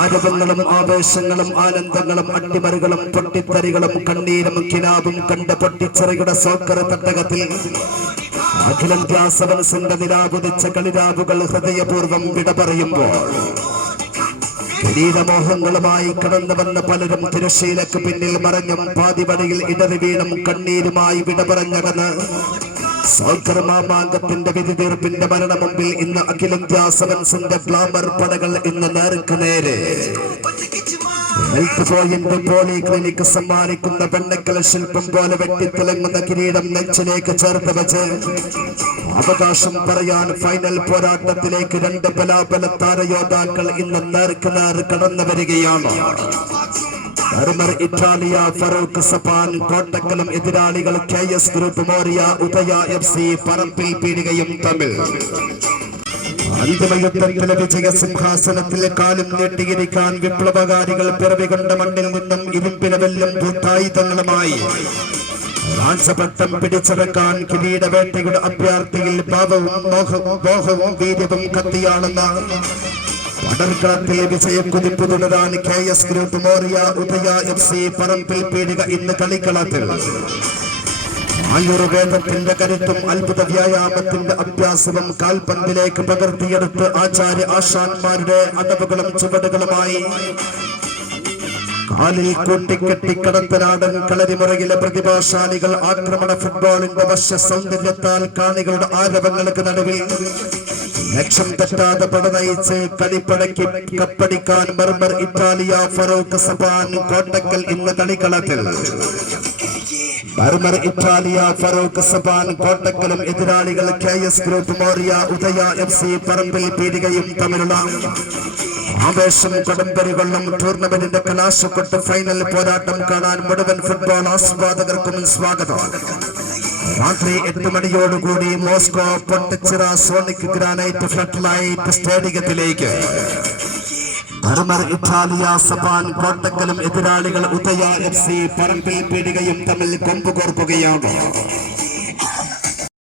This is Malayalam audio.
ആരവങ്ങളും ആവേശങ്ങളും ആനന്ദങ്ങളും അട്ടിമറികളും പൊട്ടിത്തെറികളും കണ്ണീരും കിനാവും കണ്ട പൊട്ടിച്ചെറിയുടെ സോക്കർ തട്ടകത്തിൽ അഖിലേന്ത്യാ സെവൻസിന്റെ നിലാപുതിച്ച കളിരാവുകൾ ഹൃദയപൂർവ്വം വിട പറയുമ്പോൾ കിരീടമോഹങ്ങളുമായി കടന്നു വന്ന പലരും തിരശ്ശീലക്ക് പിന്നിൽ മറഞ്ഞും പാതിവഴിയിൽ ഇടറി വീണും കണ്ണീരുമായി വിട പറഞ്ഞകന്ന് സോക്കർ മാമാങ്കത്തിന്റെ വിധി തീർപ്പിന്റെ മരണമുമ്പിൽ ഇന്ന് അഖിലേന്ത്യാ സെവൻസിന്റെ ഗ്ലാമർ പടകൾ ഇന്ന് നേർക്ക് നേരെ ഹെൽത്ത് പോയിന്റ് പോളി ക്ലിനിക് സമ്മാനിക്കുന്ന വെണ്ണക്കൽ ശില്പം പോലെ വെട്ടിത്തിളങ്ങുന്ന കിരീടം നെഞ്ചിലേക്ക് ചേർത്ത് വെച്ച് അവകാശം പറയാൻ ഫൈനൽ പോരാട്ടത്തിലേക്ക് രണ്ട് ബലാബല താരയോദ്ധാക്കൾ ഇന്ന് നേർക്ക് നേർ കടന്നു വരികയാണ്. ഇറ്റാലിയ ഫറൂഖ് സപാൻ കോട്ടക്കലും എതിരാളികൾ KS ഗ്രൂപ്പ് മോറിയ ഉദയ FC പറമ്പിൽ പീടികയും തമ്മിൽ അന്തിമയുദ്ധത്തിലെ വിജയ സിംഹാസനത്തിലെ കാലും നീട്ടിയിരിക്കാൻ വിപ്ലവകാരികൾ പിറവികൊണ്ട മണ്ണിൽ നിന്നും ഇരുമ്പിനെ വെല്ലും ഭൂതായുധങ്ങളുമായി രാജപട്ടം പിടിച്ചെടുക്കാൻ കിരീടവേട്ടയുടെ അഭ്യർത്ഥിയിൽ ഭാവവും മോഹവും വീര്യവും കത്തിയാണെന്ന പടർക്കാട്ടിൽ വിജയക്കുതിപ്പ് തുടരാൻ KS ഗ്രൂപ്പ് മോറിയ ഉദയ FC പറമ്പിൽ പീടിക ഇന്ന് കളിക്കളത്തിൽ ആയുർവേദത്തിന്റെ കരുത്തും അത്ഭുത വ്യായാമത്തിന്റെ അഭ്യാസവും കാൽപന്തിലേക്ക് പകർത്തിയെടുത്ത് ആചാര്യ ആശാന്മാരുടെ അടവുകളും ചുവടുകളുമായി കാലിൽ കൂട്ടിക്കെട്ടി കടത്തനാടൻ കളരിമുറയിലെ പ്രതിഭാശാലികൾ ആക്രമണ ഫുട്ബോളിന്റെ വശ്യ സൗന്ദര്യത്താൽ കാണികളുടെ ആരവങ്ങൾക്ക് നടുവിൽ ലക്ഷ്യം തെറ്റാതെ പടനയിച്ച് കളിപ്പടക്കി കപ്പടിക്കാൻ മർമർ ഇറ്റാലിയ ഫറൂഖ് സപാൻ കോട്ടക്കൽ ഇന്ന് കളിക്കളത്തിൽ മർമർ ഇറ്റാലിയ ഫറൂഖ് സപാൻ കോട്ടക്കലും എതിരാളികൾ KS ഗ്രൂപ്പ് മോറിയ ഉദയ FC പറമ്പിൽ പീടികയും തമ്മിലുള്ള ആവേശം കൊടുമ്പരികൊള്ളും ടൂർണമെന്റിന്റെ കലാശക്കൊട്ട് ഫൈനൽ പോരാട്ടം കാണാൻ മുഴുവൻ ഫുട്ബോൾ ആസ്വാദകർക്കും സ്വാഗതം. രാത്രി 8 മണിയോടുകൂടി Moscow Pottichira Sonic Granite floodlight സ്റ്റേഡിയത്തിലേക്ക് മർമർ ഇറ്റാലിയ സപാൻ കോട്ടക്കലും എതിരാളികൾ ഉദയ FC പറമ്പിൽ പീടികയും തമ്മിൽ കൊമ്പുകോർക്കുകയാണ്.